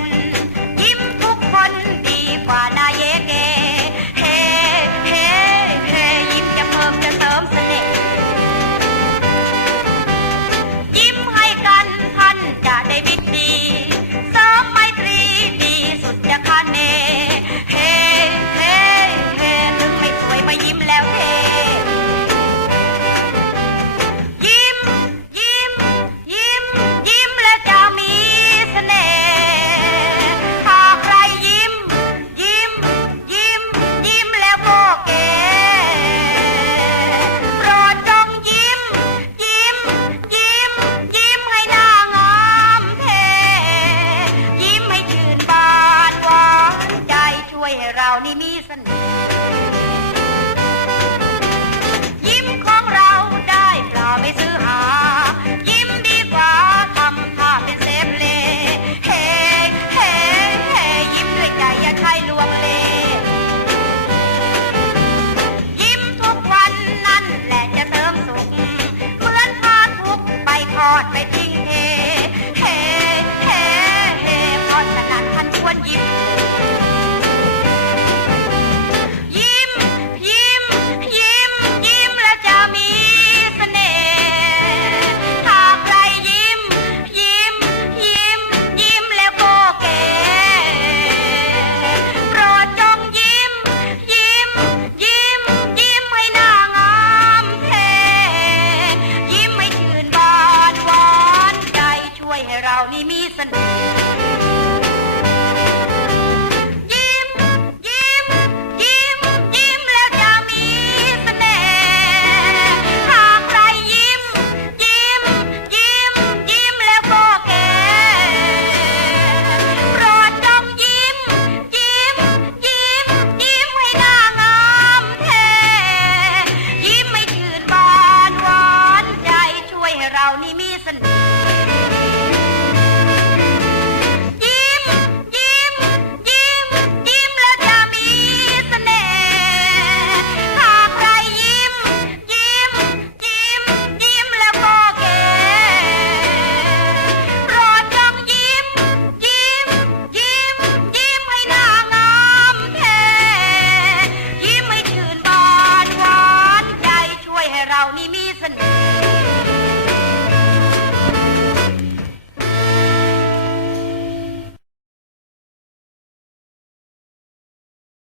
Louis. านี่มีสน่ยิ้มของเราได้เปล่าไม่ซื้อหา ยิ้มดีกว่าทำท่าเป็นเซฟเลเฮ้เฮ้เฮ้ยิ้มด้วยใจอย่าใช่ลวงเล ยิ้มทุกวันนั่นแหละจะเติมสุข เหมือนพาทุกไปทอดไปทิ้งเท เฮ้เฮ้เฮ้พอาะนั้นพันควรยิ้มานี่มีเสน่ห์ เรานี่มีเสน่ห์